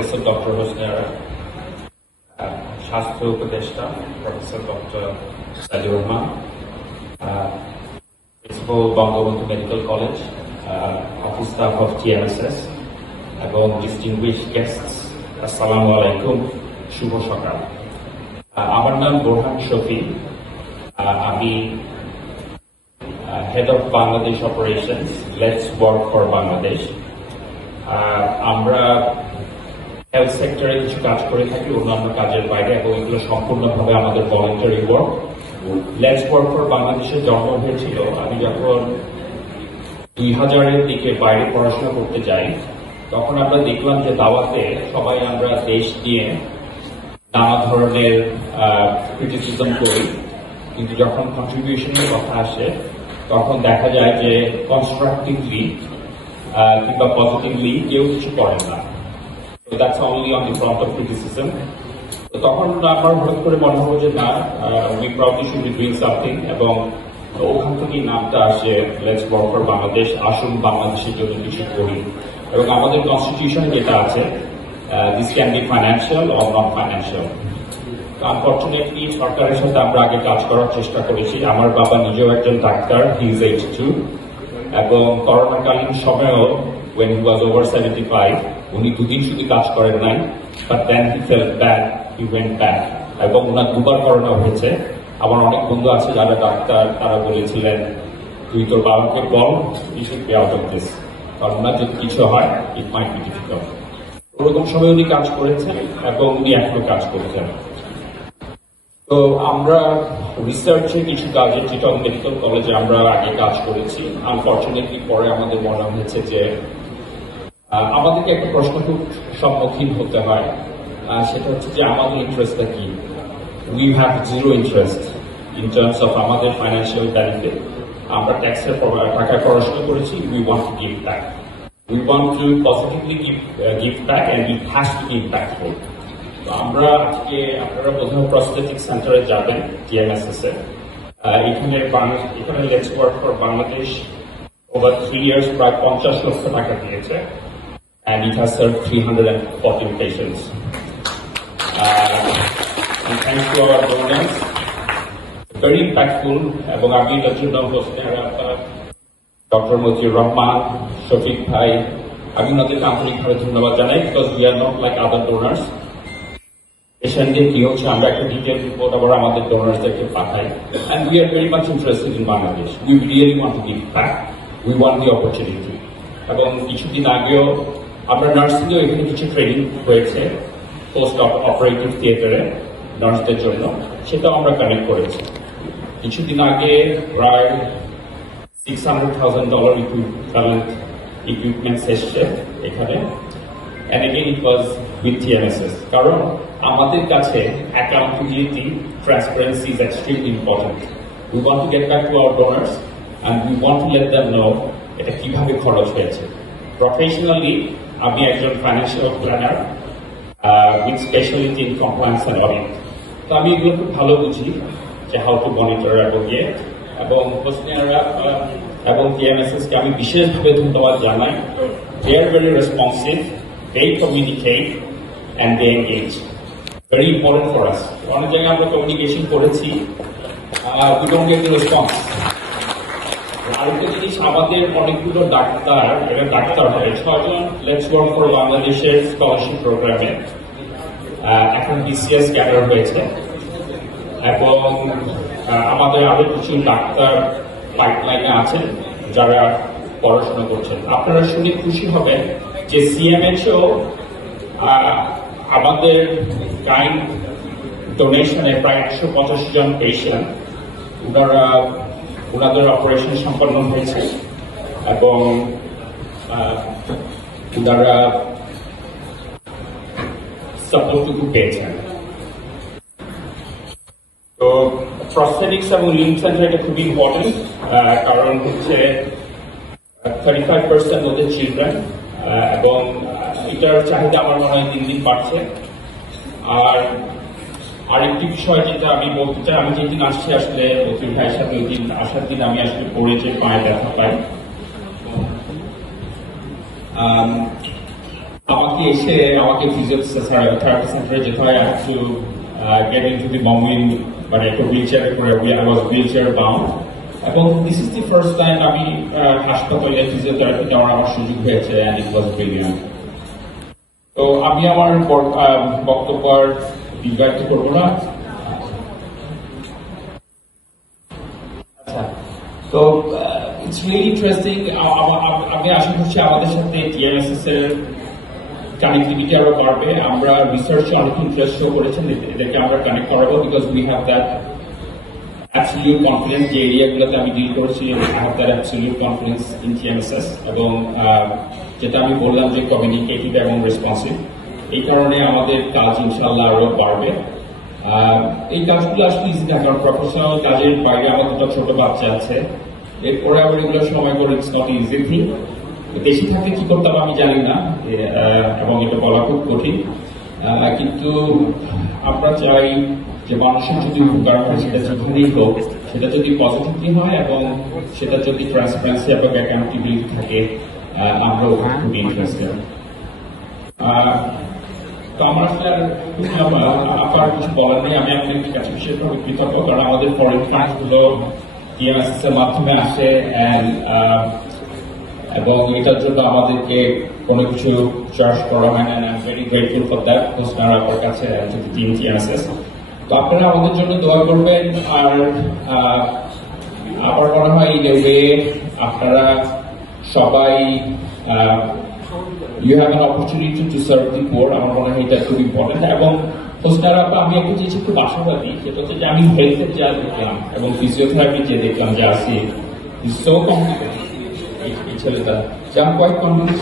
Professor doctor Hosne Ara, স্বাস্থ্য উপদেষ্টা professor doctor Sajiur Rahman, principal Bangabandhu medical college, office staff of TMSS এবং distinguish guests, আসসালামু আলাইকুম, শুভ সকাল। আমার নাম বোরহান শফি, আমি head of Bangladesh operations, let's work for Bangladesh. আমরা হেলথ সেক্টরে কিছু কাজ করে থাকি অন্যান্য কাজের বাইরে, এবং এগুলো সম্পূর্ণভাবে আমাদের voluntary work. Let's work for বাংলাদেশের জন্ম হয়েছিল আমি যখন 2000-এর দিকে বাইরে পড়াশোনা করতে যাই। তখন আমরা দেখলাম যে দাওয়াতে সবাই আমরা দেশ নিয়ে নানা ধরনের ক্রিটিসিজম করি, কিন্তু যখন কন্ট্রিবিউশনের কথা আসে তখন দেখা যায় যে কনস্ট্রাকটিভলি কিংবা পজিটিভলি কেউ কিছু করেন না। That's only on the front of criticism. তো তখন আমার হঠাৎ করে মনে হলো যে না, we probably should be doing something, এবং ওখান থেকেই নামটা আসে লেটস ওয়ার্ক ফর বাংলাদেশ, আসুন বাংলাদেশের জন্য কিছু করি। এবং আমাদের কনস্টিটিউশন যেটা আছে, this can be financial or non financial. Unfortunately সরকারের সাথে আমরা আগে কাজ করার চেষ্টা করেছি। আমার বাবা নিজেও একজন ডাক্তার, হি ইজ 82, এবং করোনাকালীন সময়েও when he was over 75, উনি দুদিন শুধু কাজ করেন নাই, but then he felt bad, he went back, এবং ওনার দুবার করোনা হয়েছে। আমার অনেক বন্ধু আছে যারা ডাক্তার, তারা বলেছিলেন তুই তোর বাবাকে বল, you should be out of this, কারণ ওনার যদি কিছু হয় it might be difficult। ওরকম সময় উনি কাজ করেছেন এবং উনি এখনো কাজ করছেন। তো আমরা রিসার্চে কিছু কাজে চিটং মেডিকেল কলেজে আমরা আগে কাজ করেছি। আনফর্চুনেটলি পরে আমাদের মনে হয়েছে যে আমাদেরকে একটা প্রশ্ন খুব সম্মুখীন হতে হয়, সেটা হচ্ছে যে আমাদের ইন্টারেস্টটা কি। We have zero interest in terms of আমাদের ফাইন্যান্সিয়াল বেনিফিট। আমরা ট্যাক্সের টাকায় পড়াশোনা করেছি, we want to give back, we want to positively give back, and it has to be impactful. আমরা আজকে আপনারা বোধহয় প্রস্থেটিক সেন্টারে যাবেন TMSS এ। এখানে let's work for Bangladesh over 3 years প্রায় 50 লক্ষ টাকা দিয়েছে, and it has served 314 patients. And thanks to our donors, very impactful, এবং আমি এটার জন্য ডক্টর মতিউর রহমান, শফিক ভাই, আমি ওনাদেরকে আন্তরিকভাবে ধন্যবাদ জানাই, because we are not like other donors. পেশেন্টদের কি হচ্ছে আমরা একটা ডিটেল রিপোর্ট আবার আমাদের ডোনার্সদেরকে পাঠাই, and we are very much interested in Bangladesh. We really want to give back. We want the opportunity. এবং কিছুদিন আগেও আমরা নার্সিংয়েও এখানে কিছু ট্রেনিং হয়েছে পোস্ট অপারেটিভ থিয়েটারে নার্সদের জন্য, সেটাও আমরা কানেক্ট করেছি। কিছুদিন আগে প্রায় $600,000 ইকুইপমেন্টস এসছে এখানে, and again it was with TMSS, কারণ আমাদের কাছে accountability, transparency is extremely important. We want to get back to our donors and we want to let them know এটা কিভাবে খরচ হয়েছে। প্রফেশনালি আমি একজন financial planner with speciality in compliance and audit. তো আমি এগুলো খুব ভালো বুঝি যে হাউ টু মনিটর এবং হোসনিয়ারা এবং TMSS কে আমি বিশেষভাবে ধন্যবাদ জানাই। They are very responsive, they communicate and they engage. Very important for us. অনেক জায়গায় আমরা কমিউনিকেশন করেছি, we don't get the response. আরেকটা জিনিস, আমাদের অনেকগুলো ডাক্তার হয় 6 জন লেটস ওয়ার্ক ফর বাংলাদেশের স্কলারশিপ প্রোগ্রামে এখন BCS ক্যাডার হয়েছে, এবং আমাদের আরো কিছু ডাক্তার পাইপলাইনে আছেন যারা পড়াশোনা করছেন। আপনারা শুনে খুশি হবেন যে CMHO আমাদের কাইন্ড ডোনেশনে প্রায় 185 জন পেশেন্ট ওনাদের অপারেশন সম্পন্ন হয়েছে, এবং ওনারা সাপোর্টটুকু পেয়েছেন। তো প্রস্থেটিক্স এবং লিম্ব সেন্টার এটা খুবই ইম্পর্টেন্ট, কারণ হচ্ছে 35% ওদের চিলড্রেন, এবং এটার চাহিদা আমার মনে হয় দিন দিন বাড়ছে। আর আরেকটি বিষয় যেটা আমি বলতে চাই, আমি যেদিন আসছি আসলে অতির ভাইয়ের সাথে ওই দিন আসার দিন আমি আসলে পড়েছি পায়ে ব্যথা পাই। আমাকে এসে আমাকে ফিজিওথেরাপি সেন্টারে যেতে হয় টু গেট ইনটু দি মমিন, মানে একটা হুইল চেয়ারে করে I was wheelchair bound. এবং this is the first time আমি হাসপাতালে ফিজিওথেরাপি দেওয়ার আমার সুযোগ হয়েছে, অ্যান্ড ইট ওয়াজ ব্রিলিয়ান্ট। তো আমি আমার বক্তব্য দীর্ঘায়িত করবো না। আচ্ছা, তো ইটস রিয়েলি ইন্টারেস্টিং। আমি আশা করছি আমাদের সাথে টিএমএসএস এর কানেক্টিভিটি আরো বাড়বে। আমরা রিসার্চে অনেক ইন্টারেস্ট শো করেছেন, এদেরকে আমরা কানেক্ট করাবো, because we have that absolute confidence. যে এরিয়াগুলোতে আমি ডিল করেছি, I have that absolute confidence in TMSS. এবং যেটা আমি বললাম যে কমিউনিকেটিভ এবং রেসপন্সিভ, এই কারণে আমাদের কাজ ইনশাল্লাহ আরো বাড়বে। এই কাজগুলো আসলে ইজি না, কারণ প্রফেশনাল কাজের বাইরে আমার দুটো ছোট বাচ্চা আছে, এরপরে আবার এগুলো সময় করে ইটস নট ইজি থিং। বেশি থাকলে কি করতাম আমি জানি না, এবং এটা বলা খুব কঠিন। কিন্তু আমরা চাই যে মানুষের যদি উপকার হয়, সেটা যেখানেই হোক, সেটা যদি পজিটিভলি হয় এবং সেটা যদি ট্রান্সপারেন্সি এবং অ্যাকাউন্টেবিলিটি থাকে, আমরা ওখানে খুবই ইন্টারেস্টেড। তো আমার আসলে আপনার কিছু বলার নেই। আমি আপনাদের কাছে বিশেষভাবে কৃতজ্ঞ, কারণ আমাদের ফরেন ফান্ড গুলো টিএমএসএস এর মাধ্যমে আসে, এবং এটার জন্য আমাদেরকে কোনো কিছু চার্জ করা হয় না। I am very grateful for that, হোসনার আপনার কাছে টিম টিএমএসএস। তো আপনারা আমাদের জন্য দোয়া করবেন। আর আমার মনে হয় এই ওয়ে আপনারা সবাই you have an opportunity to serve the poor, আমার মনে হয় এটা খুব ইম্পর্টেন্ট। এবং হোসনার আপা, আমি একটা জিনিস একটু আশাবাদী, সেটা হচ্ছে যে আমি হেলথের যা দেখলাম এবং ফিজিওথেরাপি যে দেখলাম, যে আছে সো কমপ্লিকেটেড এই ছেলেটা, যে আমি কয়েক কনফিডেন্স